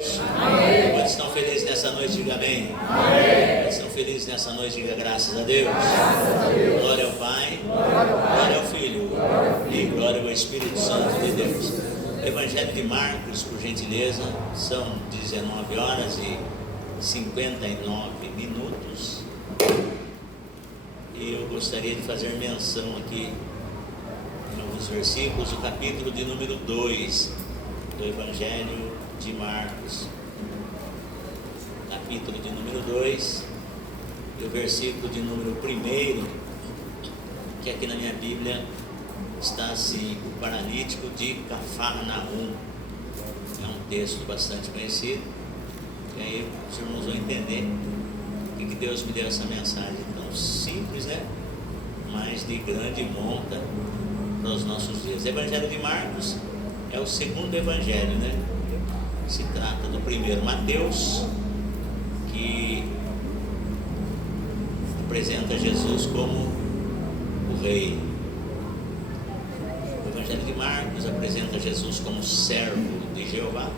Amém. Quantos estão felizes nessa noite, diga amém. Amém. Quantos estão felizes nessa noite, diga graças a Deus. Graças a Deus. Glória ao Pai, glória ao Filho e glória ao Espírito Santo de Deus. Evangelho de Marcos, por gentileza, são 19 horas e 59 minutos. E eu gostaria de fazer menção aqui em alguns versículos, o capítulo de número 2 do Evangelho de Marcos, capítulo de número 2, e o versículo de número 1, que aqui na minha Bíblia está assim: o paralítico de Cafarnaum. É um texto bastante conhecido, e aí os irmãos vão entender o que Deus me deu essa mensagem tão simples, né? Mas de grande monta para os nossos dias. O Evangelho de Marcos é o segundo evangelho, né? Se trata do primeiro, Mateus, que apresenta Jesus como o rei. O Evangelho de Marcos apresenta Jesus como servo de Jeová.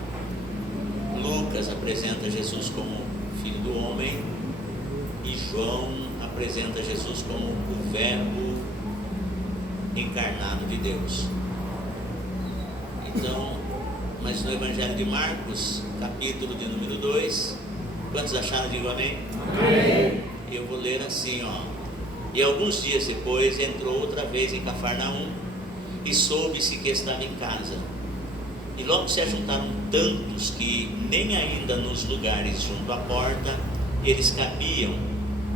Lucas apresenta Jesus como filho do homem. E João apresenta Jesus como o verbo encarnado de Deus. Então, mas no Evangelho de Marcos, capítulo de número 2, quantos acharam? Digo amém? Amém. Eu vou ler assim, ó. E alguns dias depois entrou outra vez em Cafarnaum e soube-se que estava em casa. E logo se ajuntaram tantos que nem ainda nos lugares junto à porta eles cabiam,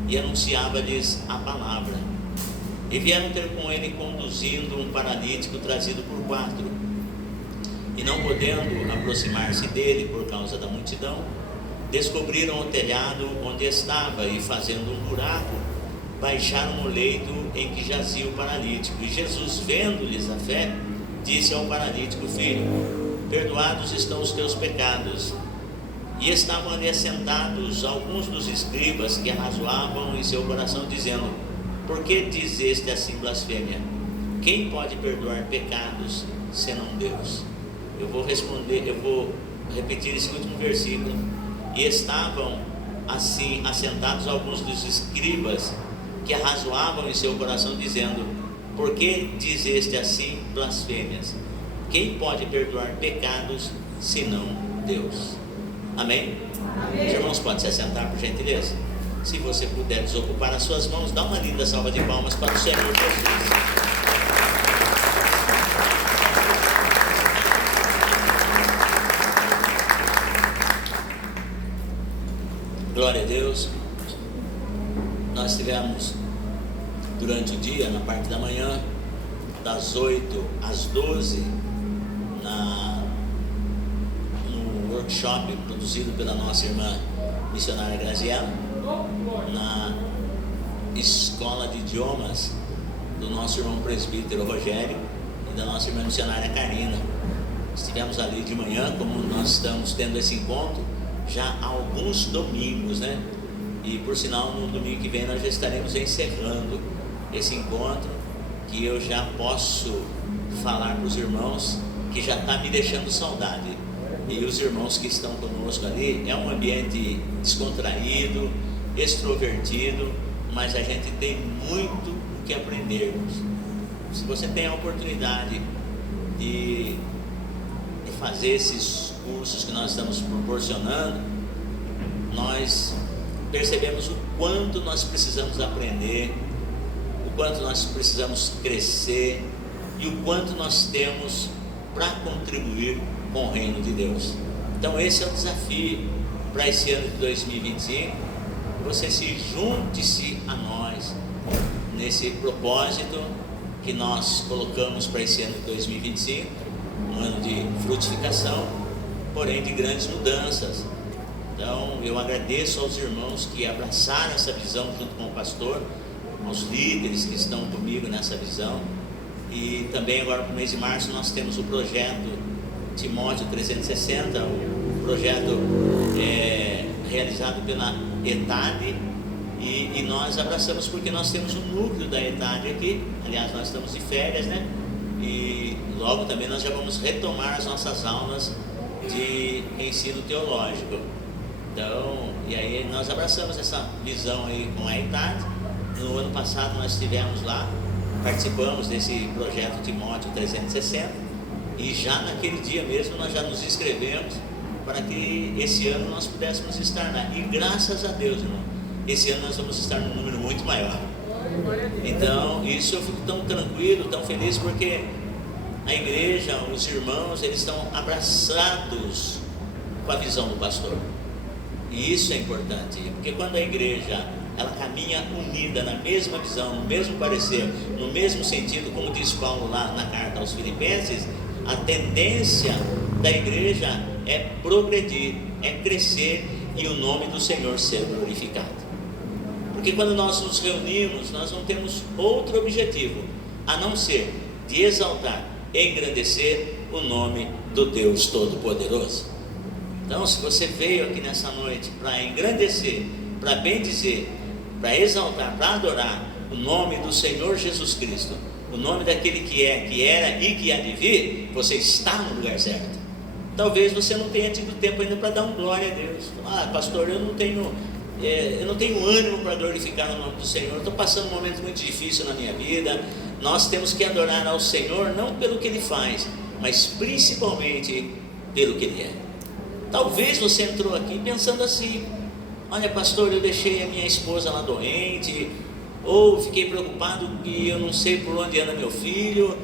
e anunciava-lhes a palavra. E vieram ter com ele conduzindo um paralítico trazido por 4. E não podendo aproximar-se dele por causa da multidão, descobriram o telhado onde estava e, fazendo um buraco, baixaram o leito em que jazia o paralítico. E Jesus, vendo-lhes a fé, disse ao paralítico: filho, perdoados estão os teus pecados. E estavam ali assentados alguns dos escribas que arrazoavam em seu coração, dizendo: por que diz este assim blasfêmia? Quem pode perdoar pecados senão Deus? Eu vou repetir esse último versículo. E estavam assim assentados alguns dos escribas que arrazoavam em seu coração, dizendo: por que diz este assim blasfêmias? Quem pode perdoar pecados senão Deus? Amém? Amém. Os irmãos podem se assentar, por gentileza. Se você puder desocupar as suas mãos, dá uma linda salva de palmas para o Senhor Jesus. Glória a Deus. Nós tivemos durante o dia, na parte da manhã, das 8 às 12, no workshop produzido pela nossa irmã missionária Graziela, na escola de idiomas do nosso irmão presbítero Rogério e da nossa irmã missionária Karina. Estivemos ali de manhã, como nós estamos tendo esse encontro já há alguns domingos, né? E por sinal, no domingo que vem nós já estaremos encerrando esse encontro, que eu já posso falar para os irmãos que já está me deixando saudade. E os irmãos que estão conosco ali, é um ambiente descontraído, extrovertido, mas a gente tem muito o que aprendermos. Se você tem a oportunidade de fazer esses cursos que nós estamos proporcionando, nós percebemos o quanto nós precisamos aprender, o quanto nós precisamos crescer e o quanto nós temos para contribuir com o reino de Deus. Então esse é o desafio para esse ano de 2025. Você junte-se a nós nesse propósito que nós colocamos para esse ano de 2025, um ano de frutificação, porém de grandes mudanças. Então eu agradeço aos irmãos que abraçaram essa visão junto com o pastor, aos líderes que estão comigo nessa visão. E também agora para o mês de março nós temos o projeto Timóteo 360, o projeto realizado pela ETAD, e nós abraçamos porque nós temos um núcleo da ETAD aqui. Aliás, nós estamos de férias, né? E logo também nós já vamos retomar as nossas aulas de ensino teológico. Então, e aí nós abraçamos essa visão aí com a ETAD. No ano passado nós estivemos lá, participamos desse projeto Timóteo 360, e já naquele dia mesmo nós já nos inscrevemos para que esse ano nós pudéssemos estar lá. E graças a Deus, irmão, esse ano nós vamos estar num número muito maior. Então, isso eu fico tão tranquilo, tão feliz, porque a igreja, os irmãos, eles estão abraçados com a visão do pastor. E isso é importante, porque quando a igreja ela caminha unida na mesma visão, no mesmo parecer, no mesmo sentido, como diz Paulo lá na carta aos Filipenses, a tendência da igreja é progredir, é crescer e o nome do Senhor ser glorificado. Porque quando nós nos reunimos, nós não temos outro objetivo a não ser de exaltar, engrandecer o nome do Deus Todo-Poderoso. Então, se você veio aqui nessa noite para engrandecer, para bendizer, para exaltar, para adorar o nome do Senhor Jesus Cristo, o nome daquele que é, que era e que há de vir, você está no lugar certo. Talvez você não tenha tido tempo ainda para dar um glória a Deus. Pastor, eu não tenho ânimo para glorificar o nome do Senhor, estou passando um momento muito difícil na minha vida. Nós temos que adorar ao Senhor não pelo que Ele faz, mas principalmente pelo que Ele é. Talvez você entrou aqui pensando assim: olha, pastor, eu deixei a minha esposa lá doente, ou fiquei preocupado que eu não sei por onde anda meu filho,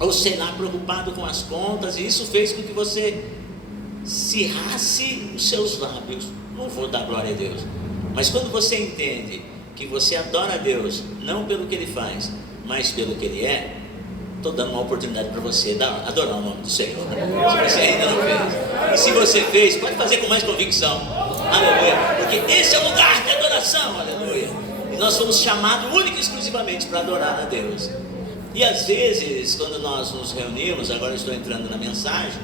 ou sei lá, preocupado com as contas, e isso fez com que você cerrasse os seus lábios. Não vou dar glória a Deus. Mas quando você entende que você adora a Deus não pelo que Ele faz, mas pelo que Ele é, estou dando uma oportunidade para você adorar o nome do Senhor. Se você ainda não fez, e se você fez, pode fazer com mais convicção. Aleluia, porque esse é o lugar de adoração. Aleluia. E nós fomos chamados única e exclusivamente para adorar a Deus. E às vezes, quando nós nos reunimos, agora eu estou entrando na mensagem,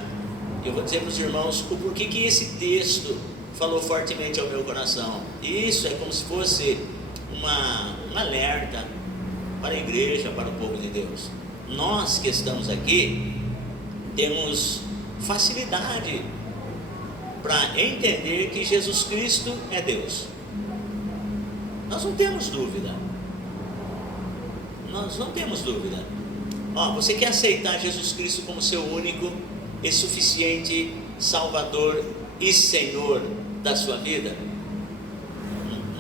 eu vou dizer para os irmãos o porquê que esse texto falou fortemente ao meu coração. E isso é como se fosse um alerta para a igreja, para o povo de Deus. Nós que estamos aqui temos facilidade para entender que Jesus Cristo é Deus. Nós não temos dúvida. Nós não temos dúvida. Você quer aceitar Jesus Cristo como seu único e suficiente Salvador e Senhor da sua vida?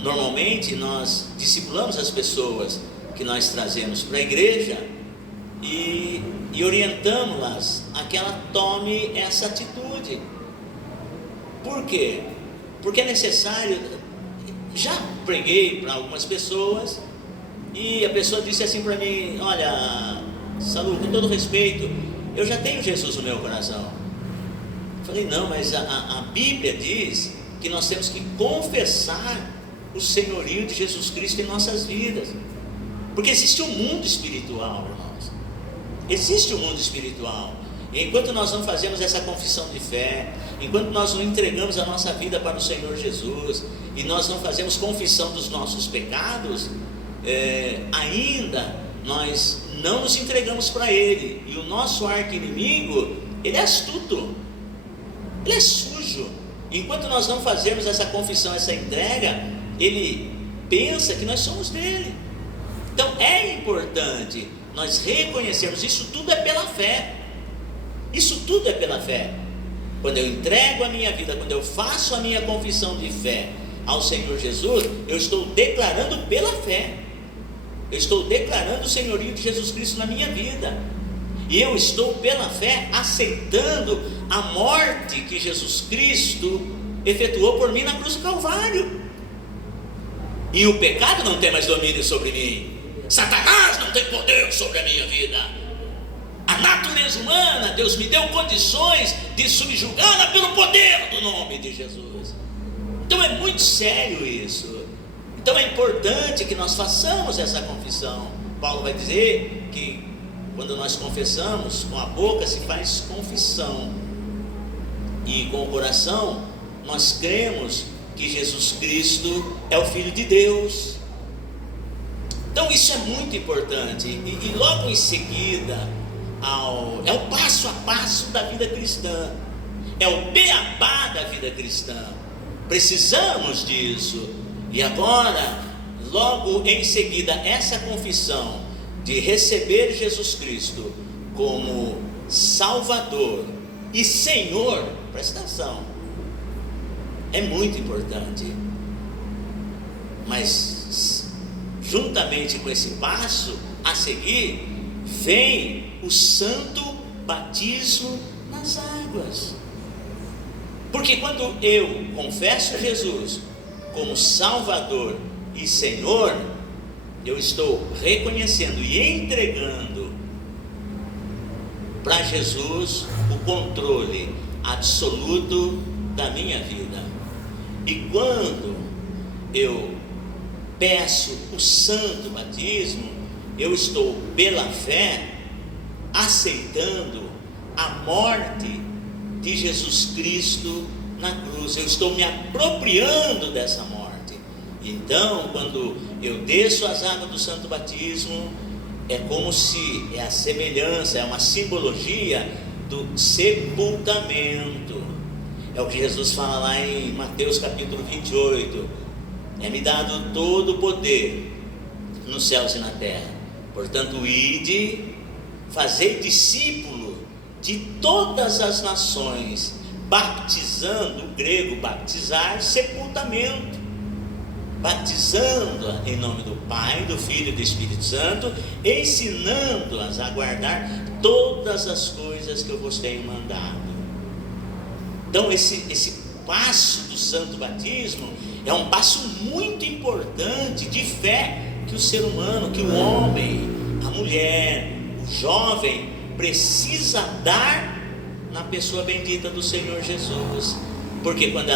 Normalmente nós discipulamos as pessoas que nós trazemos para a igreja e orientamos-las a que ela tome essa atitude. Por quê? Porque é necessário. Já preguei para algumas pessoas e a pessoa disse assim para mim: olha, Salu, com todo respeito, eu já tenho Jesus no meu coração. Eu falei: não, mas a Bíblia diz que nós temos que confessar o senhorio de Jesus Cristo em nossas vidas, porque existe um mundo espiritual, irmãos. Existe um mundo espiritual. E enquanto nós não fazemos essa confissão de fé, enquanto nós não entregamos a nossa vida para o Senhor Jesus, e nós não fazemos confissão dos nossos pecados, ainda nós não nos entregamos para Ele. E o nosso arqui-inimigo, ele é astuto, ele é sujo. Enquanto nós não fazemos essa confissão, essa entrega, ele pensa que nós somos dele. Então é importante nós reconhecermos, isso tudo é pela fé. Isso tudo é pela fé. Quando eu entrego a minha vida, quando eu faço a minha confissão de fé ao Senhor Jesus, eu estou declarando pela fé. Eu estou declarando o senhorio de Jesus Cristo na minha vida. E eu estou pela fé aceitando a morte que Jesus Cristo efetuou por mim na cruz do Calvário. E o pecado não tem mais domínio sobre mim. Satanás não tem poder sobre a minha vida. A natureza humana, Deus me deu condições de subjugá-la pelo poder do nome de Jesus. Então é muito sério isso. Então é importante que nós façamos essa confissão. Paulo vai dizer que quando nós confessamos, com a boca se faz confissão, e com o coração nós cremos que Jesus Cristo é o Filho de Deus. Então isso é muito importante. E logo em seguida, é o passo a passo da vida cristã. é o beabá da vida cristã. Precisamos disso. E agora, logo em seguida, essa confissão de receber Jesus Cristo como Salvador e Senhor, presta atenção, é muito importante. Mas juntamente com esse passo a seguir, vem o santo batismo nas águas. Porque quando eu confesso Jesus como Salvador e Senhor, eu estou reconhecendo e entregando para Jesus o controle absoluto da minha vida. E quando eu peço o santo batismo, eu estou pela fé aceitando a morte de Jesus Cristo na cruz. Eu estou me apropriando dessa morte. Então, quando eu desço as águas do santo batismo, é como se, é a semelhança, é uma simbologia do sepultamento. É o que Jesus fala lá em Mateus capítulo 28. É-me dado todo o poder nos céus e na terra. Portanto, ide, fazei discípulo de todas as nações, batizando, o grego batizar, sepultamento, batizando em nome do Pai, do Filho e do Espírito Santo, ensinando-as a guardar todas as coisas que eu vos tenho mandado. Então esse passo do santo batismo é um passo muito importante de fé que o ser humano, que o homem, a mulher, o jovem precisa dar na pessoa bendita do Senhor Jesus. Porque quando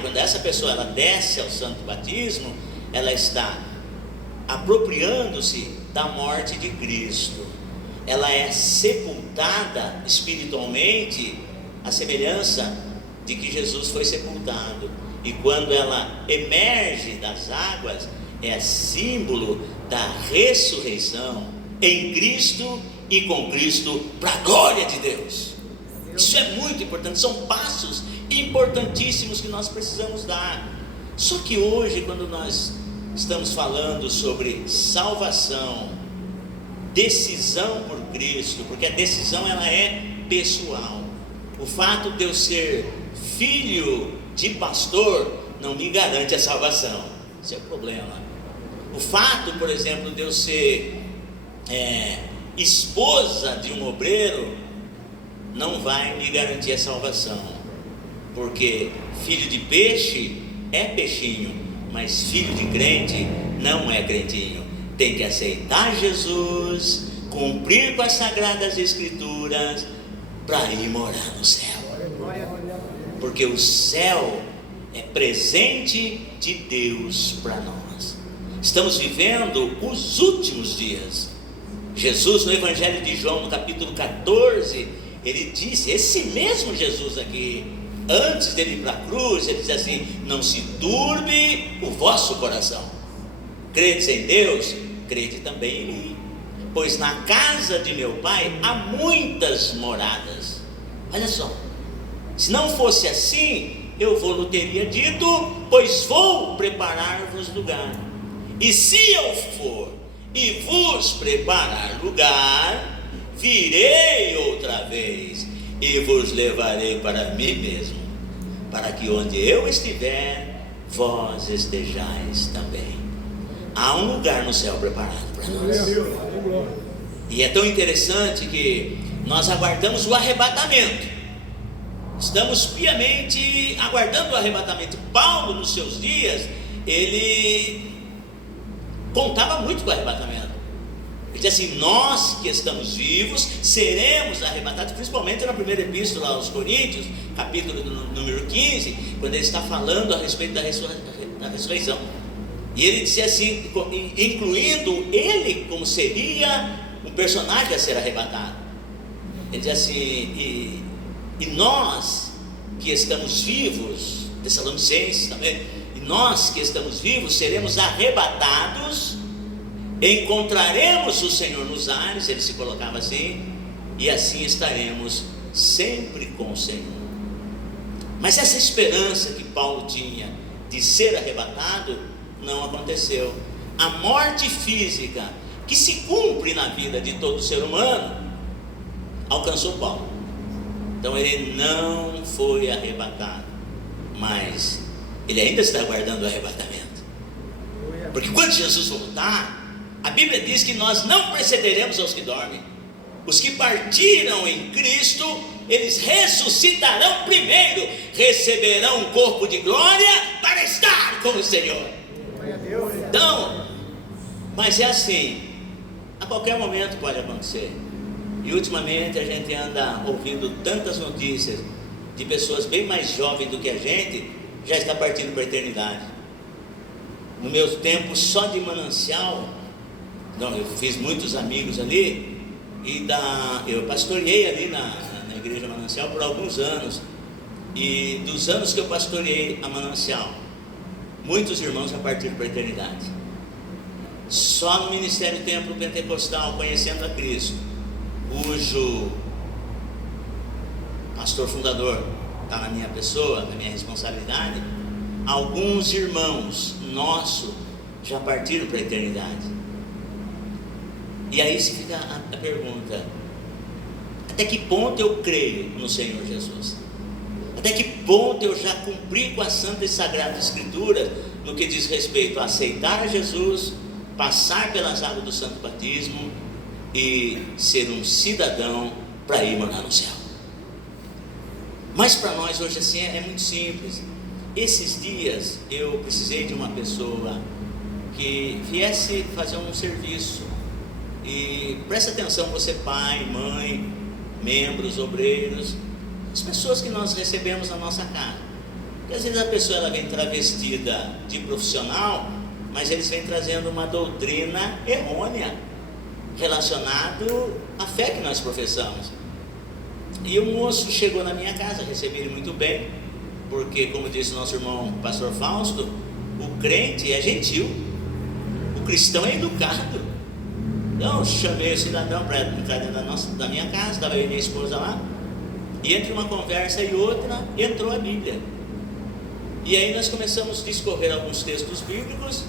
quando essa pessoa ela desce ao santo batismo, ela está apropriando-se da morte de Cristo. Ela é sepultada espiritualmente, a semelhança de que Jesus foi sepultado. E quando ela emerge das águas, é símbolo da ressurreição em Cristo e com Cristo, para a glória de Deus. Isso é muito importante, são passos importantíssimos que nós precisamos dar. Só que hoje, quando nós estamos falando sobre salvação, decisão por Cristo, porque a decisão ela é pessoal. O fato de eu ser filho de pastor não me garante a salvação. Esse é o problema. O fato, por exemplo, de eu ser esposa de um obreiro não vai me garantir a salvação, porque filho de peixe é peixinho, mas filho de crente não é crentinho. Tem que aceitar Jesus, cumprir com as sagradas escrituras para ir morar no céu, porque o céu é presente de Deus para nós. Estamos vivendo os últimos dias. Jesus, no Evangelho de João, no capítulo 14, ele disse, esse mesmo Jesus aqui, antes dele ir para a cruz, ele diz assim: não se turbe o vosso coração. Credes em Deus, crede também em mim, pois na casa de meu Pai há muitas moradas. Olha só, se não fosse assim, eu vou-lhe teria dito, pois vou preparar-vos lugar. E se eu for e vos preparar lugar, virei outra vez e vos levarei para mim mesmo, para que onde eu estiver, vós estejais também. Há um lugar no céu preparado para nós. E é tão interessante que nós aguardamos o arrebatamento. Estamos piamente aguardando o arrebatamento. Paulo, nos seus dias, ele contava muito com o arrebatamento. Ele diz assim: nós que estamos vivos seremos arrebatados, principalmente na primeira epístola aos Coríntios, capítulo número 15, quando ele está falando a respeito da ressurreição. E ele dizia assim, incluindo ele como seria um personagem a ser arrebatado. Ele diz assim: e nós que estamos vivos, Tessalonicenses também, e nós que estamos vivos seremos arrebatados, encontraremos o Senhor nos ares, ele se colocava assim, e assim estaremos sempre com o Senhor. Mas essa esperança que Paulo tinha de ser arrebatado não aconteceu. A morte física que se cumpre na vida de todo ser humano alcançou Paulo. Então ele não foi arrebatado, mas ele ainda está aguardando o arrebatamento. Porque quando Jesus voltar, a Bíblia diz que nós não precederemos aos que dormem. Os que partiram em Cristo, eles ressuscitarão primeiro, receberão um corpo de glória para estar com o Senhor. Então, mas é assim, a qualquer momento pode acontecer. E ultimamente a gente anda ouvindo tantas notícias de pessoas bem mais jovens do que a gente, já está partindo para a eternidade. No meu tempo, só de Manancial, não, eu fiz muitos amigos ali, e eu pastoreei ali na igreja Manancial por alguns anos, e dos anos que eu pastoreei a Manancial, muitos irmãos já partiram para a eternidade. Só no Ministério Templo Pentecostal, Conhecendo a Cristo, cujo pastor fundador está na minha pessoa, na minha responsabilidade, alguns irmãos nossos já partiram para a eternidade. E aí se fica a pergunta: até que ponto eu creio no Senhor Jesus? Até que ponto eu já cumpri com a Santa e Sagrada Escritura no que diz respeito a aceitar a Jesus, passar pelas águas do Santo Batismo e ser um cidadão para ir morar no céu? Mas para nós hoje assim é muito simples. Esses dias eu precisei de uma pessoa que viesse fazer um serviço. E preste atenção, você pai, mãe, membros, obreiros, as pessoas que nós recebemos na nossa casa. Porque às vezes a pessoa ela vem travestida de profissional, mas eles vêm trazendo uma doutrina errônea relacionado à fé que nós professamos. E o moço chegou na minha casa, recebi ele muito bem, porque, como disse o nosso irmão pastor Fausto, o crente é gentil, o cristão é educado. Então chamei o cidadão para entrar dentro da minha casa, estava eu e minha esposa lá, e entre uma conversa e outra entrou a Bíblia. E aí nós começamos a discorrer alguns textos bíblicos,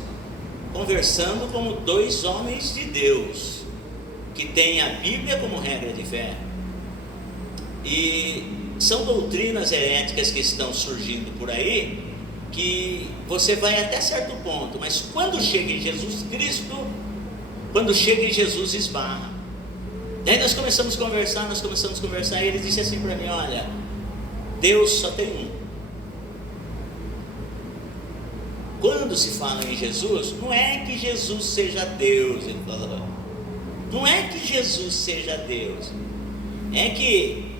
conversando como dois homens de Deus, que têm a Bíblia como regra de fé. E são doutrinas heréticas que estão surgindo por aí, que você vai até certo ponto, mas quando chega em Jesus Cristo, quando chega em Jesus, esbarra. Daí nós começamos a conversar, e ele disse assim para mim: olha, Deus só tem um. Quando se fala em Jesus, não é que Jesus seja Deus, ele falou. Não é que Jesus seja Deus, é que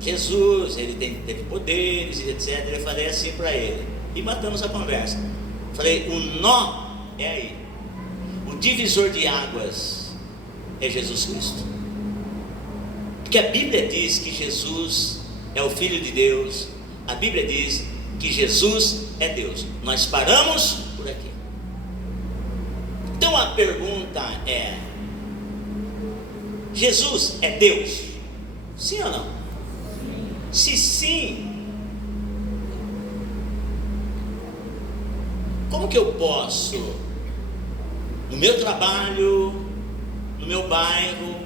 Jesus, ele teve poderes e etc. Eu falei assim para ele, e matamos a conversa. Falei: o nó é aí. O divisor de águas é Jesus Cristo. Porque a Bíblia diz que Jesus é o Filho de Deus. A Bíblia diz que Jesus é Deus. Nós paramos por aqui. Então a pergunta é: Jesus é Deus? Sim ou não? Se sim, como que eu posso, no meu trabalho, no meu bairro,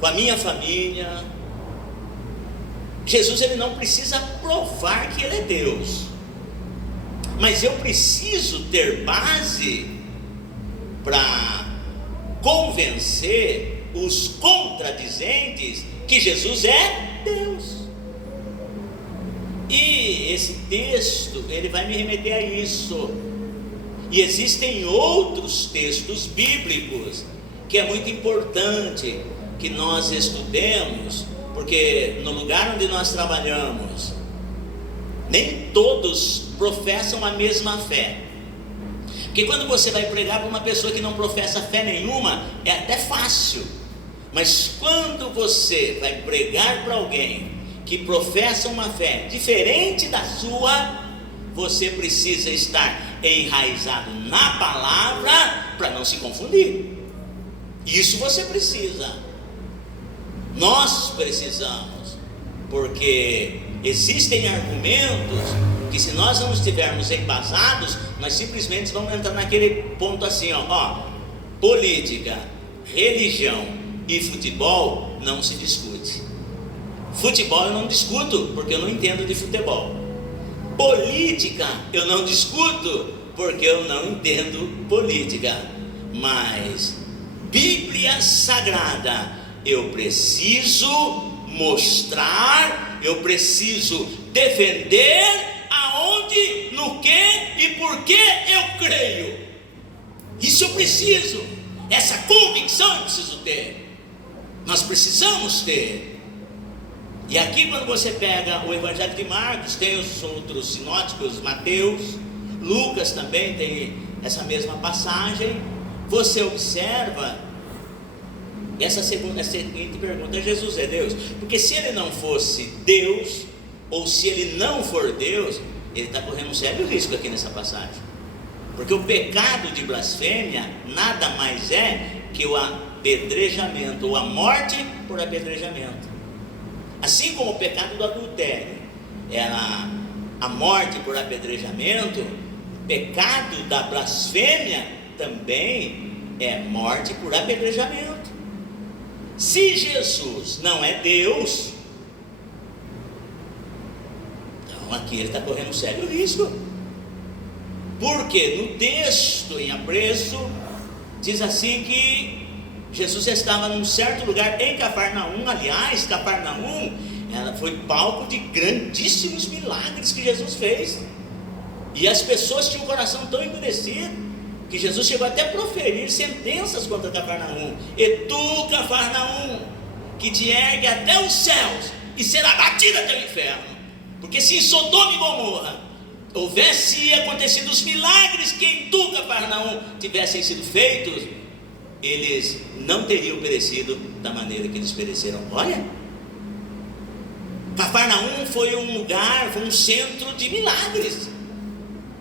com a minha família, Jesus ele não precisa provar que ele é Deus, mas eu preciso ter base para convencer os contradizentes que Jesus é Deus. E esse texto ele vai me remeter a isso. E existem outros textos bíblicos que é muito importante que nós estudemos, porque no lugar onde nós trabalhamos, nem todos professam a mesma fé. Porque quando você vai pregar para uma pessoa que não professa fé nenhuma, é até fácil. Mas quando você vai pregar para alguém que professa uma fé diferente da sua, você precisa estar enraizado na palavra para não se confundir. Isso você precisa. Nós precisamos, porque existem argumentos que, se nós não estivermos embasados, nós simplesmente vamos entrar naquele ponto assim, ó, política, religião e futebol não se discute. Futebol eu não discuto, porque eu não entendo de futebol. Política eu não discuto, porque eu não entendo política. Mas Bíblia Sagrada eu preciso mostrar, eu preciso defender aonde, no que e por que eu creio. Isso eu preciso, essa convicção eu preciso ter. Nós precisamos ter. E aqui, quando você pega o Evangelho de Marcos, tem os outros sinóticos, Mateus, Lucas também tem essa mesma passagem. Você observa essa seguinte pergunta: Jesus é Deus? Porque se ele não fosse Deus, ou se ele não for Deus, ele está correndo um sério risco aqui nessa passagem. Porque o pecado de blasfêmia nada mais é que o apedrejamento, ou a morte por apedrejamento. Assim como o pecado do adultério era a morte por apedrejamento, o pecado da blasfêmia também é morte por apedrejamento. Se Jesus não é Deus, então aqui ele está correndo um sério risco. Porque no texto em apreço diz assim que Jesus estava num certo lugar em Cafarnaum. Aliás, Cafarnaum, ela foi palco de grandíssimos milagres que Jesus fez. E as pessoas tinham o coração tão endurecido que Jesus chegou até a proferir sentenças contra Cafarnaum. E tu, Cafarnaum, que te ergue até os céus e será batida até o inferno. Porque se em Sodoma e Gomorra houvesse acontecido os milagres que em tu, Cafarnaum, tivessem sido feitos, eles não teriam perecido da maneira que eles pereceram. Olha, Cafarnaum foi um lugar, foi um centro de milagres.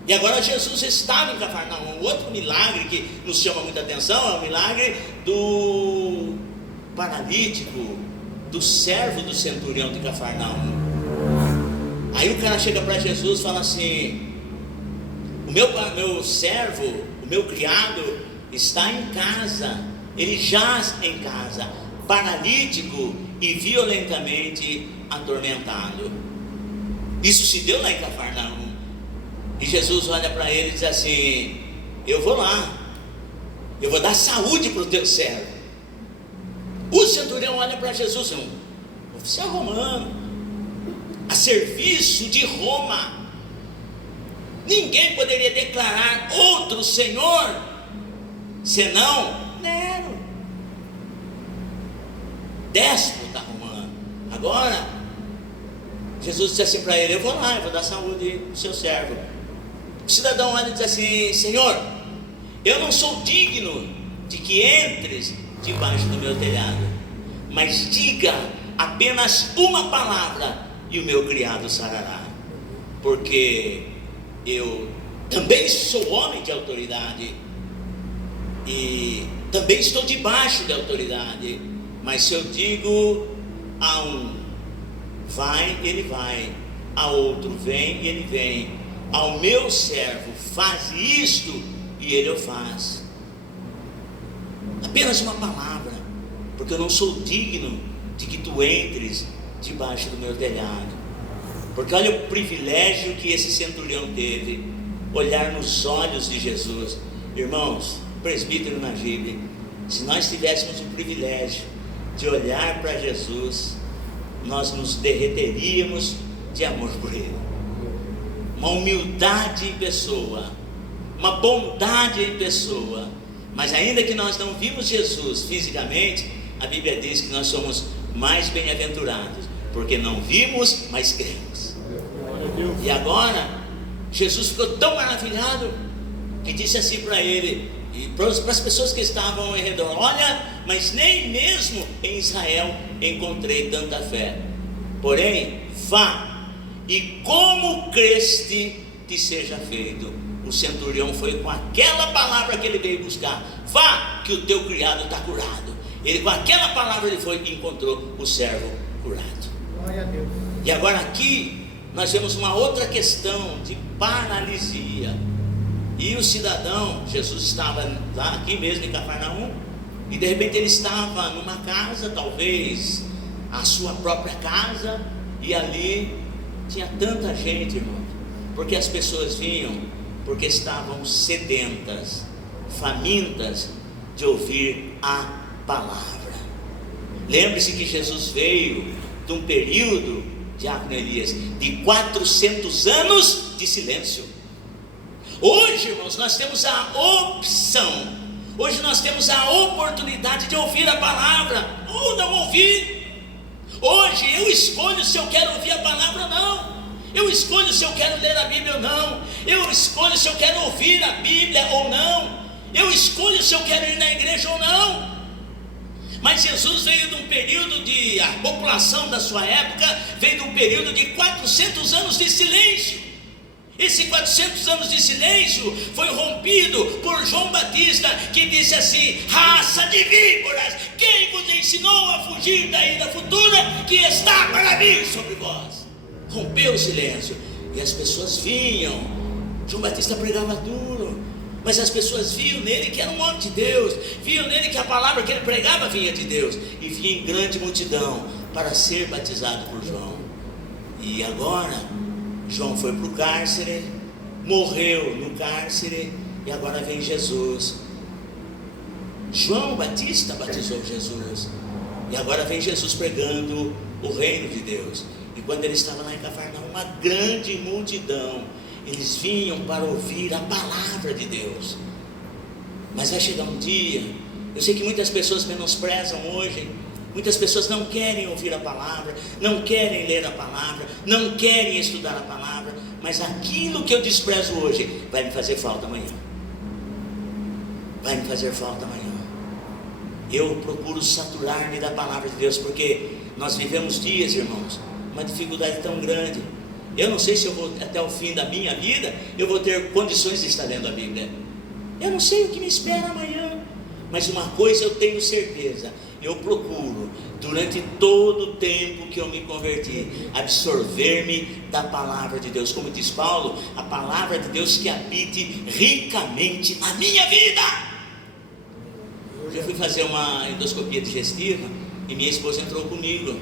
E agora Jesus estava em Cafarnaum. Outro milagre que nos chama muita atenção é o milagre do paralítico, do servo do centurião de Cafarnaum. Aí o cara chega para Jesus e fala assim: o meu servo, o meu criado está em casa, ele jaz em casa, paralítico e violentamente atormentado. Isso se deu lá em Cafarnaum. E Jesus olha para ele e diz assim: eu vou lá, eu vou dar saúde para o teu servo. O centurião olha para Jesus, um oficial romano, a serviço de Roma. Ninguém poderia declarar outro senhor senão Nero, déspota romano. Agora Jesus disse assim para ele: eu vou lá, eu vou dar saúde ao seu servo. O cidadão olha e diz assim: Senhor, eu não sou digno de que entres debaixo do meu telhado, mas diga apenas uma palavra e o meu criado sarará. Porque eu também sou homem de autoridade e também estou debaixo de autoridade. Mas se eu digo a um vai, ele vai; a outro vem, ele vem; ao meu servo faz isto, e ele o faz. Apenas uma palavra, porque eu não sou digno de que tu entres debaixo do meu telhado. Porque olha o privilégio que esse centurião teve, olhar nos olhos de Jesus. Irmãos, presbítero Najib, se nós tivéssemos o privilégio de olhar para Jesus, nós nos derreteríamos de amor por ele. Uma humildade em pessoa, uma bondade em pessoa. Mas ainda que nós não vimos Jesus fisicamente, a Bíblia diz que nós somos mais bem-aventurados, porque não vimos, mas cremos. E agora Jesus ficou tão maravilhado que disse assim para ele e para as pessoas que estavam ao redor: olha, mas nem mesmo em Israel encontrei tanta fé. Porém, vá, e como creste, te seja feito. O centurião foi com aquela palavra que ele veio buscar: vá, que o teu criado está curado. Ele, com aquela palavra, ele foi e encontrou o servo curado. Glória a Deus. E agora aqui nós vemos uma outra questão de paralisia. E o cidadão, Jesus estava lá aqui mesmo em Cafarnaum, e de repente ele estava numa casa, talvez a sua própria casa, e ali tinha tanta gente, irmão, porque as pessoas vinham porque estavam sedentas, famintas de ouvir a palavra. Lembre-se que Jesus veio de um período, diácono Elias, de 400 anos de silêncio. Hoje, irmãos, nós temos a opção, hoje nós temos a oportunidade de ouvir a palavra ou não ouvir. Hoje eu escolho se eu quero ouvir a palavra ou não. Eu escolho se eu quero ler a Bíblia ou não. Eu escolho se eu quero ouvir a Bíblia ou não. Eu escolho se eu quero ir na igreja ou não. Mas Jesus veio de um período de, a população da sua época veio de um período de 400 anos de silêncio. Esses 400 anos de silêncio foi rompido por João Batista, que disse assim: raça de víboras, quem vos ensinou a fugir da ira futura que está para vir sobre vós? Rompeu o silêncio, e as pessoas vinham. João Batista pregava duro, mas as pessoas viam nele que era um homem de Deus, viam nele que a palavra que ele pregava vinha de Deus, e vinha em grande multidão para ser batizado por João. E agora João foi para o cárcere, morreu no cárcere, e agora vem Jesus. João Batista batizou Jesus, e agora vem Jesus pregando o reino de Deus. E quando ele estava lá em Cafarnaum, uma grande multidão, eles vinham para ouvir a palavra de Deus. Mas vai chegar um dia, eu sei que muitas pessoas menosprezam hoje, muitas pessoas não querem ouvir a palavra, não querem ler a palavra, não querem estudar a palavra, mas aquilo que eu desprezo hoje vai me fazer falta amanhã. Vai me fazer falta amanhã. Eu procuro saturar-me da palavra de Deus, porque nós vivemos dias, irmãos, uma dificuldade tão grande. Eu não sei se eu vou, até o fim da minha vida, eu vou ter condições de estar lendo a Bíblia. Eu não sei o que me espera amanhã, mas uma coisa eu tenho certeza: eu procuro, durante todo o tempo que eu me converti, absorver-me da palavra de Deus. Como diz Paulo, a palavra de Deus que habite ricamente na minha vida. Eu fui fazer uma endoscopia digestiva e minha esposa entrou comigo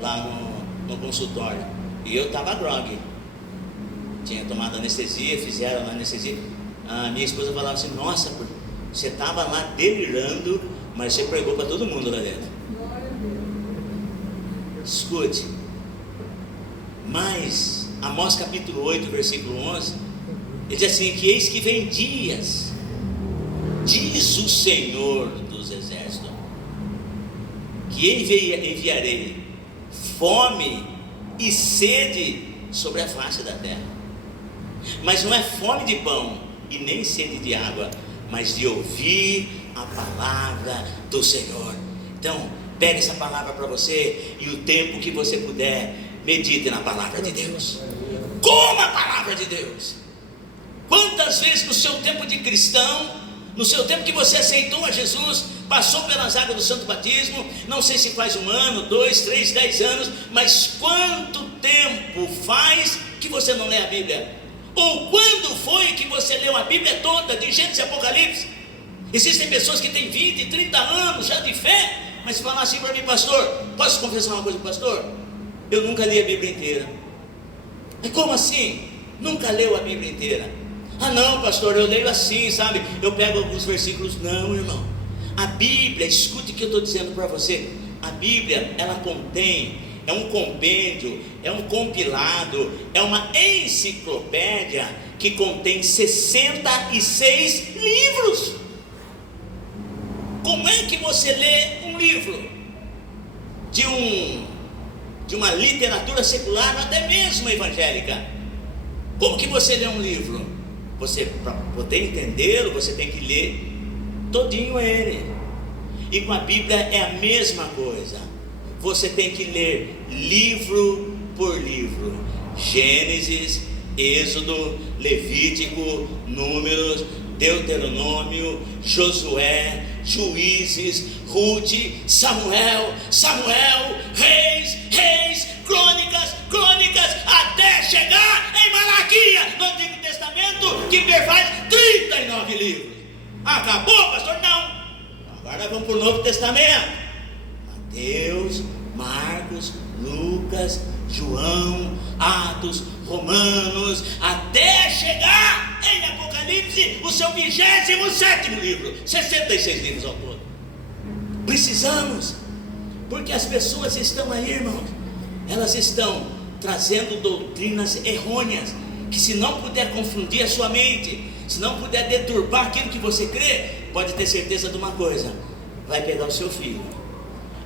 lá no consultório, e eu estava grogue, tinha tomado anestesia, fizeram a anestesia. A minha esposa falava assim: nossa, você estava lá delirando, mas você pregou para todo mundo lá dentro. Escute, mas Amós capítulo 8, versículo 11, ele diz assim: que eis que vem dias, diz o Senhor dos exércitos, que enviarei fome e sede sobre a face da terra, mas não é fome de pão e nem sede de água, mas de ouvir a palavra do Senhor. Então, pegue essa palavra para você, e o tempo que você puder, medite na palavra de Deus. Coma a palavra de Deus. Quantas vezes no seu tempo de cristão, no seu tempo que você aceitou a Jesus, passou pelas águas do santo batismo, não sei se faz 1 ano, 2, 3, 10 anos, mas quanto tempo faz que você não lê a Bíblia? Ou quando foi que você leu a Bíblia toda, de Gênesis e Apocalipse? Existem pessoas que têm 20, 30 anos já de fé, mas se falar assim para mim: pastor, posso confessar uma coisa para o pastor? Eu nunca li a Bíblia inteira. Mas como assim? Nunca leu a Bíblia inteira? Ah não, pastor, eu leio assim, sabe? Eu pego alguns versículos. Não, irmão. A Bíblia, escute o que eu estou dizendo para você. A Bíblia, ela contém, é um compêndio, é um compilado, é uma enciclopédia que contém 66 livros. Como é que você lê um livro de uma literatura secular, até mesmo evangélica? Como que você lê um livro? Você, para poder entendê-lo, você tem que ler todinho ele. E com a Bíblia é a mesma coisa. Você tem que ler livro por livro: Gênesis, Êxodo, Levítico, Números, Deuteronômio, Josué, Juízes, Ruth, Samuel, Reis, Crônicas, até chegar em Malaquias, no Antigo Testamento, que perfaz 39 livros. Acabou, pastor? Não. Agora nós vamos para o Novo Testamento. Mateus, Marcos, Lucas, João, Atos, Romanos, até chegar em Apocalipse, o seu 27º livro, 66 livros ao todo. Precisamos, porque as pessoas estão aí, irmãos, elas estão trazendo doutrinas errôneas, que se não puder confundir a sua mente, se não puder deturpar aquilo que você crê, pode ter certeza de uma coisa: vai pegar o seu filho,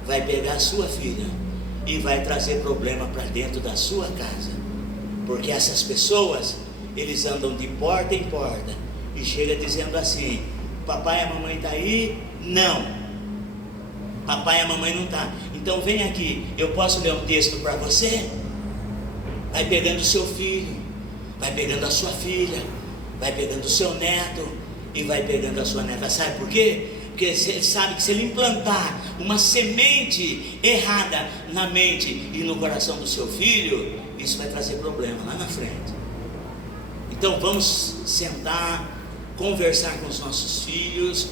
vai pegar a sua filha e vai trazer problema para dentro da sua casa, porque essas pessoas, eles andam de porta em porta e chega dizendo assim: papai e a mamãe está aí? Não, papai e a mamãe não está. Então vem aqui, eu posso ler um texto para você? Vai pegando o seu filho, vai pegando a sua filha, vai pegando o seu neto e vai pegando a sua neta. Sabe por quê? Porque ele sabe que se ele implantar uma semente errada na mente e no coração do seu filho, isso vai trazer problema lá na frente. Então vamos sentar, conversar com os nossos filhos,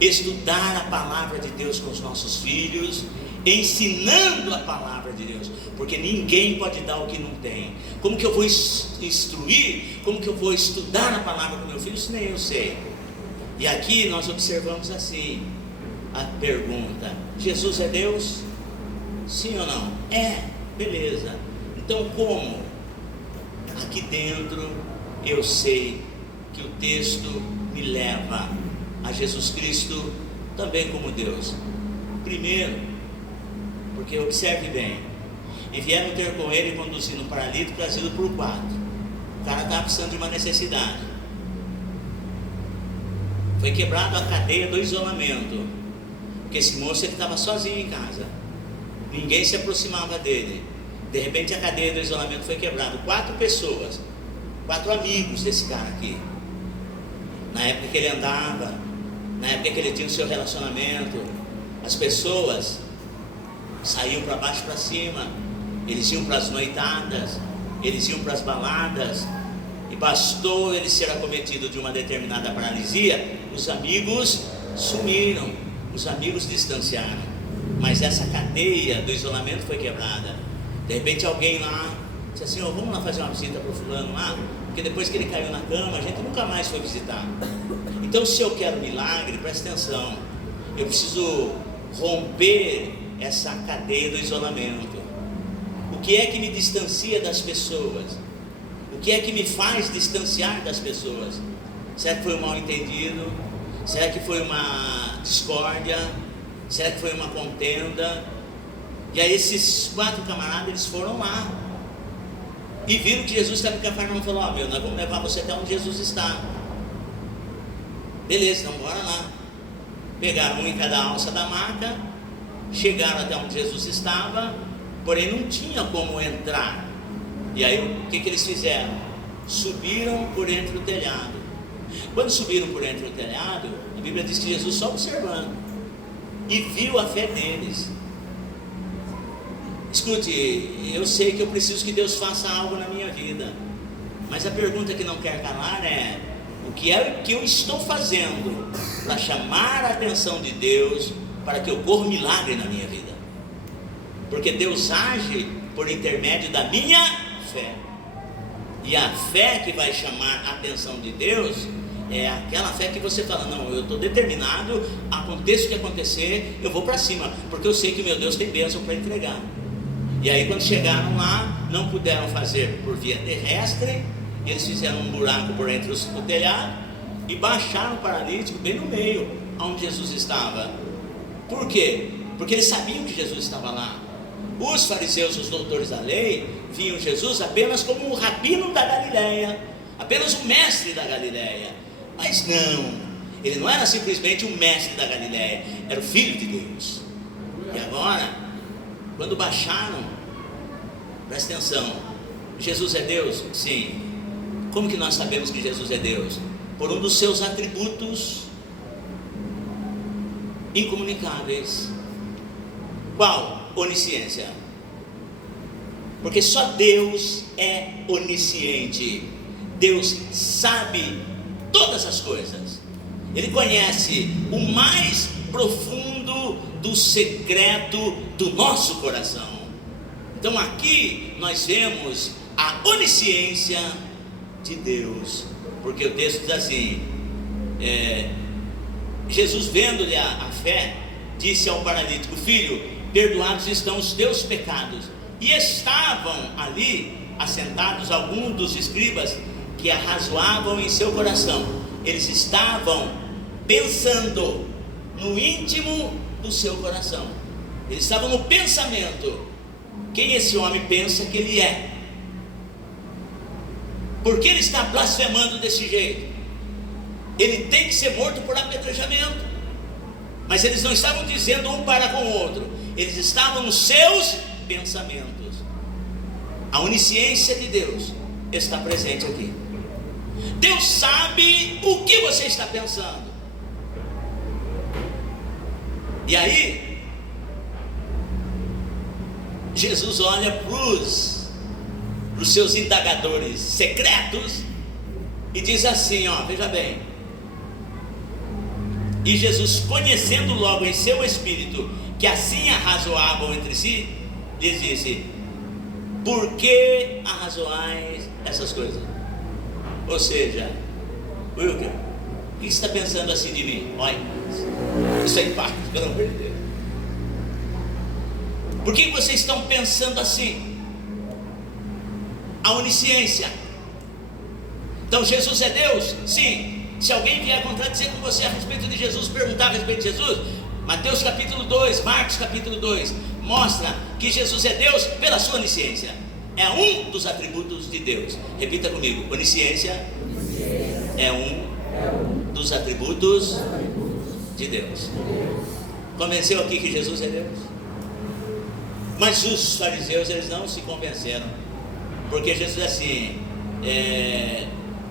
estudar a palavra de Deus com os nossos filhos, ensinando a palavra de Deus, porque ninguém pode dar o que não tem. Como que eu vou instruir? Como que eu vou estudar a palavra com meu filho? Isso nem eu sei. E aqui nós observamos assim a pergunta: Jesus é Deus? Sim ou não? É, beleza. Então como? Aqui dentro eu sei que o texto me leva a Jesus Cristo também como Deus. Primeiro, porque observe bem, e vieram ter com ele conduzindo um paralítico trazido por 4. O cara estava precisando de uma necessidade. Foi quebrado a cadeia do isolamento, porque esse moço ele estava sozinho em casa, ninguém se aproximava dele. De repente a cadeia do isolamento foi quebrada. 4 pessoas, 4 amigos desse cara aqui, na época que ele andava, na época que ele tinha o seu relacionamento, as pessoas saíam para baixo e para cima, eles iam para as noitadas, eles iam para as baladas, e bastou ele ser acometido de uma determinada paralisia, os amigos sumiram, os amigos distanciaram, mas essa cadeia do isolamento foi quebrada. De repente alguém lá disse assim: oh, vamos lá fazer uma visita para o fulano lá, porque depois que ele caiu na cama, a gente nunca mais foi visitar. Então se eu quero milagre, presta atenção, eu preciso romper essa cadeia do isolamento. O que é que me distancia das pessoas? O que é que me faz distanciar das pessoas? Será que foi um mal entendido? Será que foi uma discórdia? Será que foi uma contenda? E aí esses 4 camaradas, eles foram lá e viram que Jesus estava em Cafarnaum e falou: ó, nós vamos levar você até onde Jesus está. Beleza, então bora lá. Pegaram um em cada alça da maca, chegaram até onde Jesus estava, porém não tinha como entrar. E aí o que eles fizeram? Subiram por entre o telhado. Quando subiram por entre o telhado, a Bíblia diz que Jesus só observando e viu a fé deles. Escute, eu sei que eu preciso que Deus faça algo na minha vida, mas a pergunta que não quer calar é: o que é que eu estou fazendo para chamar a atenção de Deus para que ocorra um milagre na minha vida? Porque Deus age por intermédio da minha fé, e a fé que vai chamar a atenção de Deus é aquela fé que você fala: não, eu estou determinado, aconteça o que acontecer, eu vou para cima, porque eu sei que meu Deus tem bênção para entregar. E aí quando chegaram lá, não puderam fazer por via terrestre, eles fizeram um buraco por entre o telhado e baixaram o paralítico bem no meio, onde Jesus estava. Por quê? Porque eles sabiam que Jesus estava lá. Os fariseus, os doutores da lei, viam Jesus apenas como um rabino da Galileia, apenas um mestre da Galileia. Mas não, ele não era simplesmente um mestre da Galileia, era o Filho de Deus. E agora, quando baixaram, presta atenção, Jesus é Deus? Sim. Como que nós sabemos que Jesus é Deus? por um dos seus atributos incomunicáveis. Qual? Onisciência. Porque só Deus é onisciente. Deus sabe todas as coisas. Ele conhece o mais profundo do secreto do nosso coração. Então aqui nós vemos a onisciência de Deus, porque o texto diz assim, Jesus, vendo-lhe a fé, disse ao paralítico: filho, perdoados estão os teus pecados. E estavam ali assentados alguns dos escribas que arrazoavam em seu coração. Eles estavam pensando no íntimo do seu coração. Eles estavam no pensamento. Quem esse homem pensa que ele é? Por que ele está blasfemando desse jeito? Ele tem que ser morto por apedrejamento. Mas eles não estavam dizendo um para com o outro. Eles estavam nos seus pensamentos. A onisciência de Deus está presente aqui. Deus sabe o que você está pensando. E aí Jesus olha para os seus indagadores secretos e diz assim, veja bem. E Jesus, conhecendo logo em seu espírito que assim arrazoavam entre si, lhes disse: por que arrazoais essas coisas? Ou seja, Wilker, o que você está pensando assim de mim? Olha, isso é impacto, pelo amor de Deus. Por que vocês estão pensando assim? A onisciência. Então Jesus é Deus? Sim. Se alguém vier contradizer com você a respeito de Jesus, perguntar a respeito de Jesus, Mateus capítulo 2, Marcos capítulo 2, mostra que Jesus é Deus pela sua onisciência. É um dos atributos de Deus. Repita comigo: onisciência é um dos atributos de Deus. Convenceu aqui que Jesus é Deus? Mas os fariseus, eles não se convenceram, porque Jesus assim,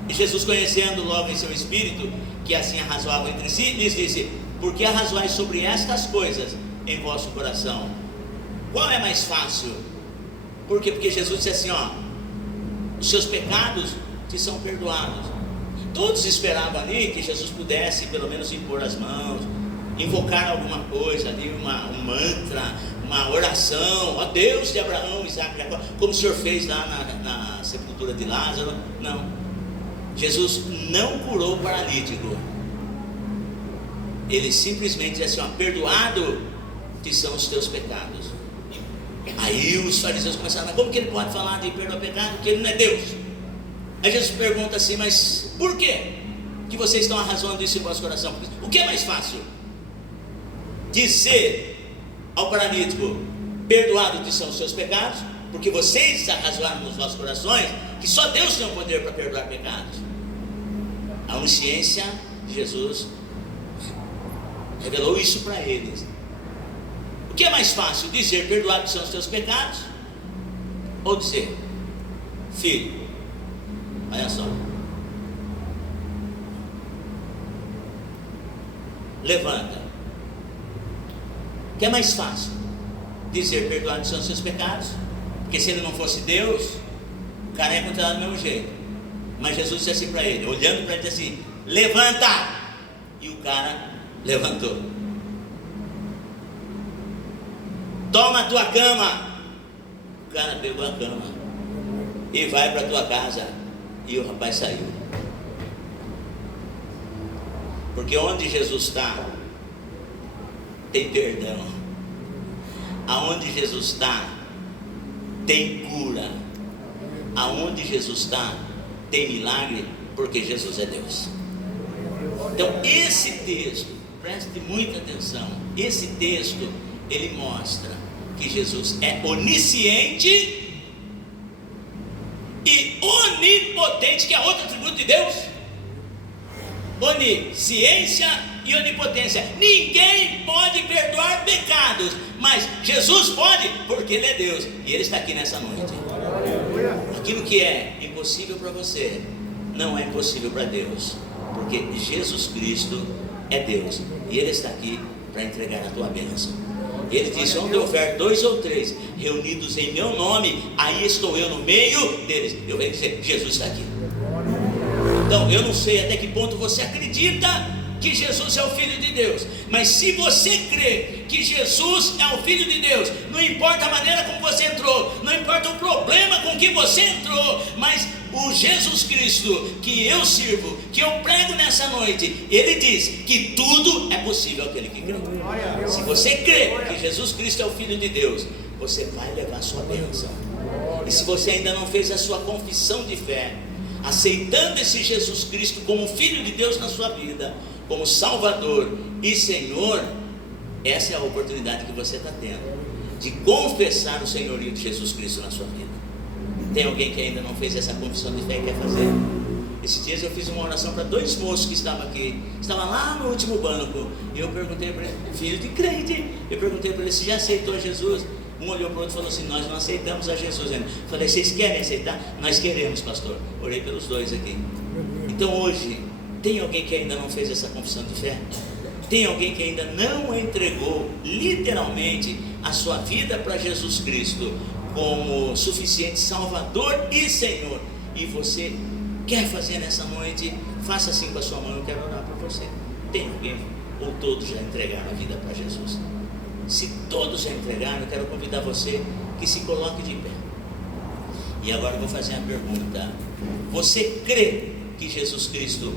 Jesus, conhecendo logo em seu espírito que assim arrazoavam entre si, lhes disse: por que arrazoais sobre estas coisas em vosso coração? Qual é mais fácil? Por quê? Porque Jesus disse assim, os seus pecados te são perdoados. Todos esperavam ali que Jesus pudesse pelo menos impor as mãos, invocar alguma coisa ali, um mantra, uma oração, ó Deus de Abraão, Isaac, Jacó, como o Senhor fez lá na sepultura de Lázaro. Não, Jesus não curou o paralítico. Ele simplesmente disse assim, perdoado que são os teus pecados. Aí os fariseus começaram, mas como que ele pode falar de perdoar pecado, porque ele não é Deus? Aí Jesus pergunta assim, mas por que vocês estão arrazoando isso em vosso coração? O que é mais fácil? Dizer ao paralítico: perdoado que são os seus pecados, porque vocês arrazoaram nos vossos corações que só Deus tem o poder para perdoar pecados. A onisciência de Jesus revelou isso para eles. O que é mais fácil? Dizer: perdoados são os teus pecados, ou dizer: filho, olha só, levanta. O que é mais fácil? Dizer: perdoados são os seus pecados, porque se ele não fosse Deus, o cara ia continuar do mesmo jeito. Mas Jesus disse assim para ele, olhando para ele, disse assim: levanta. E o cara levantou. Toma a tua cama. O cara pegou a cama e vai para a tua casa. E o rapaz saiu. Porque onde Jesus está, tem perdão. Aonde Jesus está, tem cura. Aonde Jesus está, tem milagre, porque Jesus é Deus. Então esse texto, preste muita atenção, esse texto, ele mostra que Jesus é onisciente e onipotente, que é outro atributo de Deus. Onisciência e onipotência. Ninguém pode perdoar pecados, mas Jesus pode, porque Ele é Deus, e Ele está aqui nessa noite. Aquilo que é impossível para você não é impossível para Deus, porque Jesus Cristo é Deus e Ele está aqui para entregar a tua bênção. Ele disse: onde houver 2 ou 3 reunidos em meu nome, aí estou eu no meio deles. Eu venho dizer, Jesus está aqui. Então eu não sei até que ponto você acredita que Jesus é o Filho de Deus, mas se você crê que Jesus é o Filho de Deus, não importa a maneira como você entrou, não importa o problema com que você entrou, mas o Jesus Cristo que eu sirvo, que eu prego nessa noite, Ele diz que tudo é possível àquele que crê. Se você crê que Jesus Cristo é o Filho de Deus, você vai levar a sua bênção. E se você ainda não fez a sua confissão de fé, aceitando esse Jesus Cristo como Filho de Deus na sua vida, como Salvador e Senhor, essa é a oportunidade que você está tendo de confessar o senhorio de Jesus Cristo na sua vida. Tem alguém que ainda não fez essa confissão de fé e quer fazer? Esses dias eu fiz uma oração para 2 moços que estavam aqui, estavam lá no último banco, e eu perguntei para ele, filho de crente, eu perguntei para ele se já aceitou Jesus. Um olhou para o outro e falou assim: nós não aceitamos a Jesus ainda. Falei: vocês querem aceitar? Nós queremos, pastor. Orei pelos 2 aqui. Então hoje, tem alguém que ainda não fez essa confissão de fé? Tem alguém que ainda não entregou literalmente a sua vida para Jesus Cristo como suficiente Salvador e Senhor, e você quer fazer nessa noite? Faça assim com a sua mão, eu quero orar por você. Tem alguém ou todos já entregaram a vida para Jesus? Se todos já entregaram, eu quero convidar você que se coloque de pé. E agora eu vou fazer uma pergunta: você crê que Jesus Cristo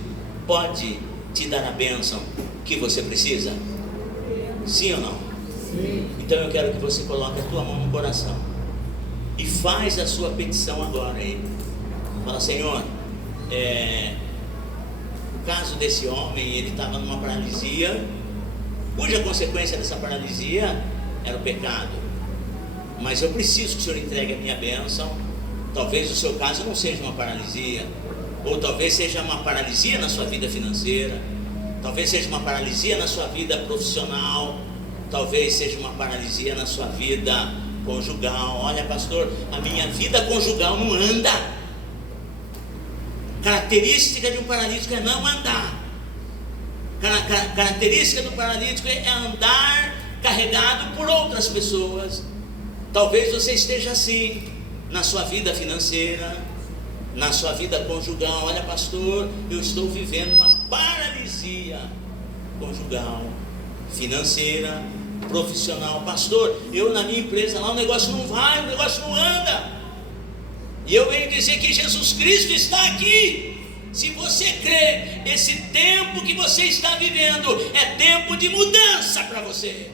pode te dar a bênção que você precisa? Sim ou não? Sim. Então eu quero que você coloque a tua mão no coração e faz a sua petição agora aí. Fala: Senhor, o caso desse homem, ele estava numa paralisia, cuja consequência dessa paralisia era o pecado, mas eu preciso que o Senhor entregue a minha bênção. Talvez o seu caso não seja uma paralisia, ou talvez seja uma paralisia na sua vida financeira, talvez seja uma paralisia na sua vida profissional, talvez seja uma paralisia na sua vida conjugal. Olha, pastor, a minha vida conjugal não anda. Característica de um paralítico é não andar. Característica do paralítico é andar carregado por outras pessoas. Talvez você esteja assim na sua vida financeira, na sua vida conjugal. Olha, pastor, eu estou vivendo uma paralisia conjugal, financeira, profissional. Pastor, eu na minha empresa lá o negócio não vai, o negócio não anda. E eu venho dizer que Jesus Cristo está aqui. Se você crê, esse tempo que você está vivendo é tempo de mudança para você.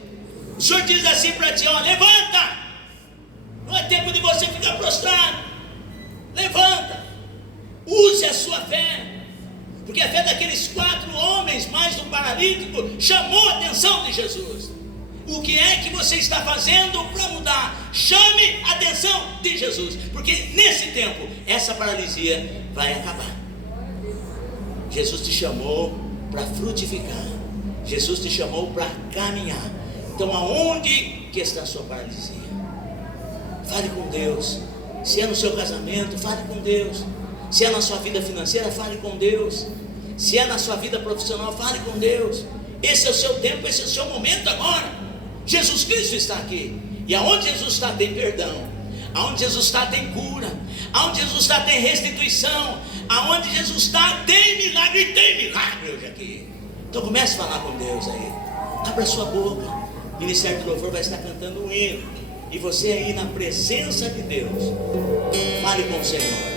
O Senhor diz assim para ti: ó, levanta. Não é tempo de você ficar prostrado. Levanta. Use a sua fé, porque a fé daqueles 4 homens, mais do paralítico, chamou a atenção de Jesus. O que é que você está fazendo para mudar? Chame a atenção de Jesus, porque nesse tempo essa paralisia vai acabar. Jesus te chamou para frutificar, Jesus te chamou para caminhar. Então aonde que está a sua paralisia? Fale com Deus. Se é no seu casamento, fale com Deus. Se é na sua vida financeira, fale com Deus. Se é na sua vida profissional, fale com Deus. Esse é o seu tempo, esse é o seu momento agora. Jesus Cristo está aqui. E aonde Jesus está tem perdão. Aonde Jesus está tem cura. Aonde Jesus está tem restituição. Aonde Jesus está tem milagre. E tem milagre hoje aqui. Então comece a falar com Deus aí. Abra a sua boca. O Ministério do Louvor vai estar cantando um hino. E você aí na presença de Deus, fale com o Senhor.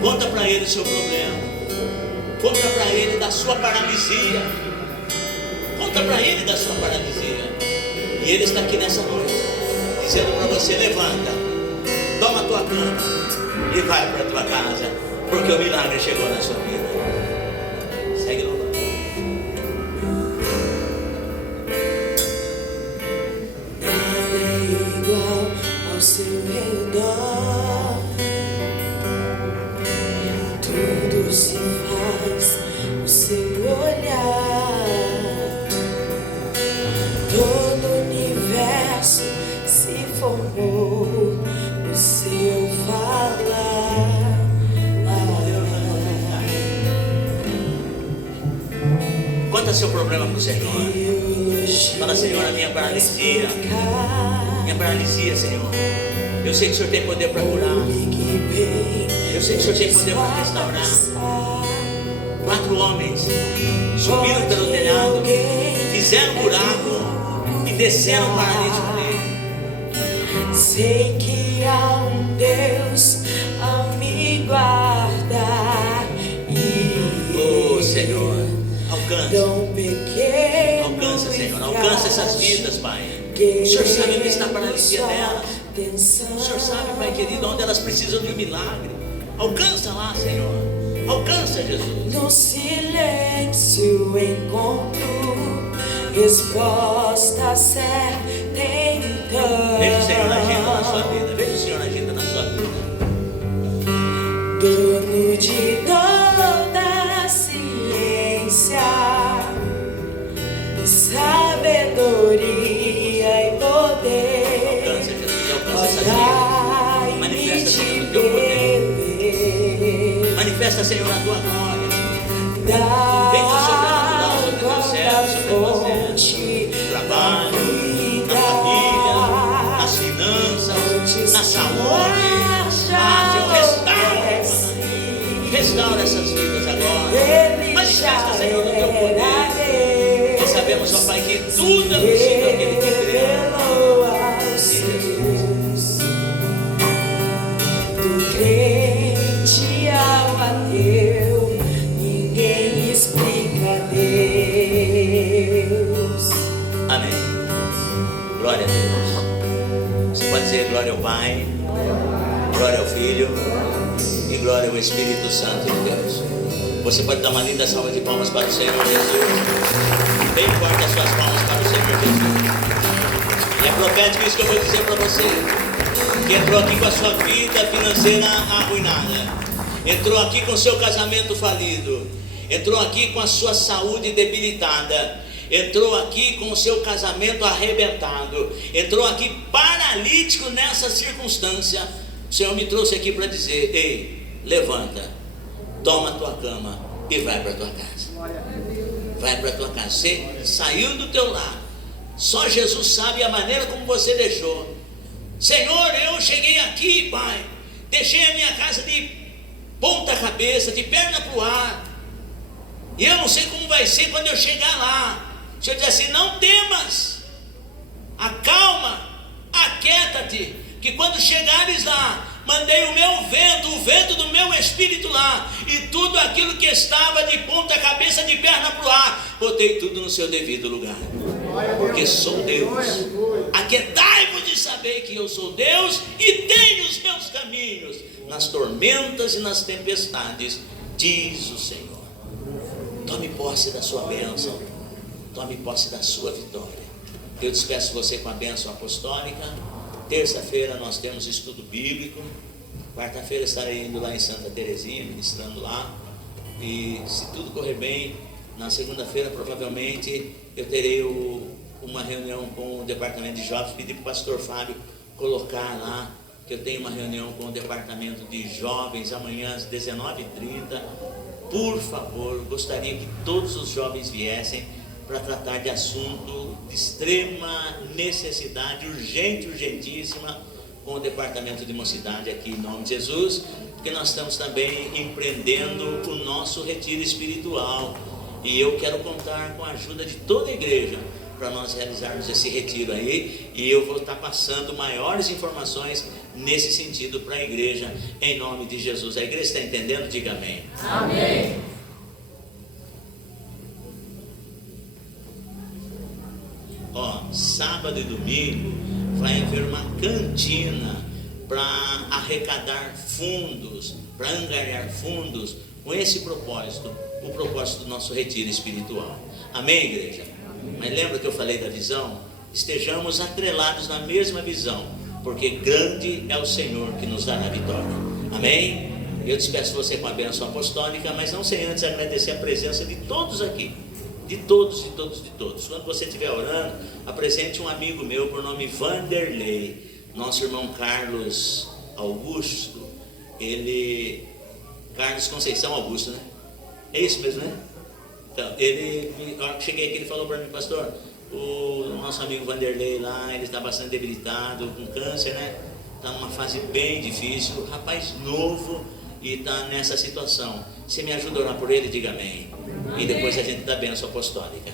Conta para Ele o seu problema. Conta para Ele da sua paralisia. Conta para Ele da sua paralisia. E Ele está aqui nessa noite, dizendo para você: levanta, toma a tua cama e vai para a tua casa, porque o milagre chegou na sua vida. Segue louvando. Nada é igual ao seu redor. Tudo se faz no seu olhar. Todo o universo se formou no seu falar. Conta seu problema para o Senhor. Fala, Senhor, a minha paralisia, Senhor. Eu sei que o Senhor tem poder para curar. Eu sei que o Senhor tem poder para restaurar. 4 homens subiram pelo telhado, fizeram um buraco e desceram o paralítico nele. Sei que há um Deus a me guardar. Oh, Senhor, alcança, Senhor, alcança essas vidas, Pai. O Senhor sabe onde está a paralisia delas. O Senhor sabe, Pai querido, onde elas precisam de um milagre. Alcança lá, Senhor. Alcança, Jesus. No silêncio encontro resposta certa. Veja o Senhor agindo na sua vida. Veja o Senhor agindo na sua vida. Dono de toda a ciência, sabedoria e poder. Alcança, Jesus. Alcança essas vidas. Manifesta, Senhor, o teu poder. Manifesta, Senhor, a tua glória. Vem com o sobrenatural sobre o teu servo, sobre você. Trabalho, na família, nas finanças, na saúde. Senhor, restaura essas vidas agora. Manifesta, Senhor, o teu poder. E sabemos, ó Pai, que tudo é possível aquele que crê. Do crente ao ateu, ninguém explica Deus. Amém. Glória a Deus. Você pode dizer glória ao Pai, glória ao Filho e glória ao Espírito Santo de Deus. Você pode dar uma linda salva de palmas para o Senhor Jesus. Bem forte as suas palmas para o Senhor Jesus. E é profético isso que eu vou dizer para você, que entrou aqui com a sua vida financeira arruinada, entrou aqui com o seu casamento falido, entrou aqui com a sua saúde debilitada, entrou aqui com o seu casamento arrebentado, entrou aqui paralítico nessa circunstância. O Senhor me trouxe aqui para dizer: ei, levanta, toma a tua cama e vai para a tua casa. Vai para a tua casa. Você saiu do teu lar, só Jesus sabe a maneira como você deixou. Senhor, eu cheguei aqui, Pai, deixei a minha casa de ponta cabeça, de perna para o ar, e eu não sei como vai ser quando eu chegar lá. O Senhor diz assim: não temas, acalma, aquieta-te, que quando chegares lá, mandei o meu vento, o vento do meu espírito lá, e tudo aquilo que estava de ponta cabeça, de perna para o ar, botei tudo no seu devido lugar, porque sou Deus. Aquietai-vos de saber que eu sou Deus e tenho os meus caminhos nas tormentas e nas tempestades, diz o Senhor. Tome posse da sua bênção, tome posse da sua vitória. Eu despeço você com a bênção apostólica. Terça-feira nós temos estudo bíblico. Quarta-feira estarei indo lá em Santa Terezinha, ministrando lá. E se tudo correr bem, na segunda-feira provavelmente eu terei uma reunião com o departamento de jovens. Pedi para o pastor Fábio colocar lá que eu tenho uma reunião com o departamento de jovens amanhã às 19h30. Por favor, gostaria que todos os jovens viessem para tratar de assunto de extrema necessidade, urgente, urgentíssima, com o departamento de mocidade aqui em nome de Jesus, porque nós estamos também empreendendo o nosso retiro espiritual, e eu quero contar com a ajuda de toda a igreja para nós realizarmos esse retiro aí, e eu vou estar passando maiores informações nesse sentido para a igreja, em nome de Jesus. A igreja está entendendo? Diga amém. Amém. Sábado e domingo vai haver uma cantina para arrecadar fundos, para angariar fundos, com esse propósito, o propósito do nosso retiro espiritual. Amém, igreja? Mas lembra que eu falei da visão? Estejamos atrelados na mesma visão, porque grande é o Senhor que nos dará a vitória. Amém? Eu despeço você com a bênção apostólica, mas não sem antes agradecer a presença de todos aqui. De todos. Quando você estiver orando, apresente um amigo meu por nome Vanderlei, nosso irmão Carlos Augusto, Carlos Conceição Augusto, né? É isso mesmo, né? Então, a hora que cheguei aqui, ele falou para mim, pastor, o nosso amigo Vanderlei lá, ele está bastante debilitado, com câncer, né? Está numa fase bem difícil, rapaz novo, e está nessa situação. Você me ajuda a orar por ele? Diga amém. E depois a gente dá bênção apostólica.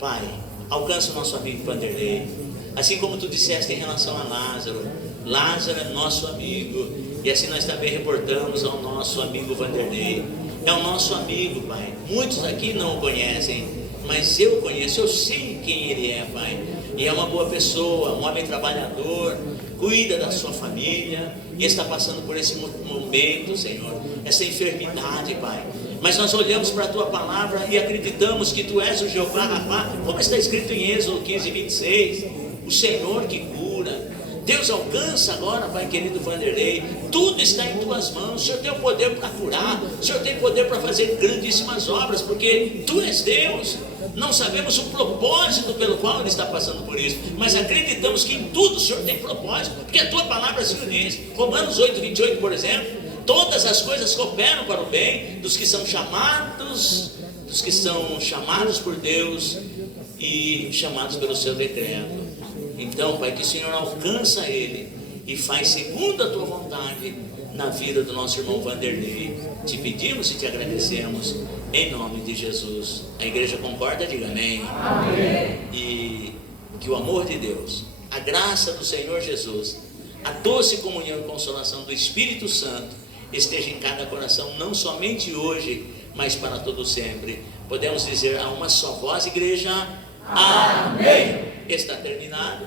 Pai, alcança o nosso amigo Vanderlei, assim como tu disseste em relação a Lázaro. Lázaro é nosso amigo, e assim nós também reportamos ao nosso amigo Vanderlei. É o nosso amigo, Pai. Muitos aqui não o conhecem, mas eu conheço, eu sei quem ele é, Pai. E é uma boa pessoa, um homem trabalhador, cuida da sua família, e está passando por esse momento, Senhor, essa enfermidade, Pai. Mas nós olhamos para a Tua palavra e acreditamos que Tu és o Jeová Rapá, como está escrito em Êxodo 15:26, o Senhor que cura. Deus, alcança agora, Pai querido Vanderlei, tudo está em Tuas mãos. O Senhor tem o poder para curar, o Senhor tem poder para fazer grandíssimas obras, porque Tu és Deus. Não sabemos o propósito pelo qual ele está passando por isso, mas acreditamos que em tudo o Senhor tem propósito, porque a Tua palavra assim o diz. Romanos 8:28, por exemplo, todas as coisas cooperam para o bem dos que são chamados por Deus e chamados pelo Seu decreto. Então, Pai, que o Senhor alcança ele e faz segundo a Tua vontade na vida do nosso irmão Vanderlei. Te pedimos e te agradecemos em nome de Jesus. A igreja concorda? Diga amém. Amém. E que o amor de Deus, a graça do Senhor Jesus, a doce comunhão e consolação do Espírito Santo esteja em cada coração, não somente hoje, mas para todo sempre. Podemos dizer a uma só voz, igreja: amém. Está terminado.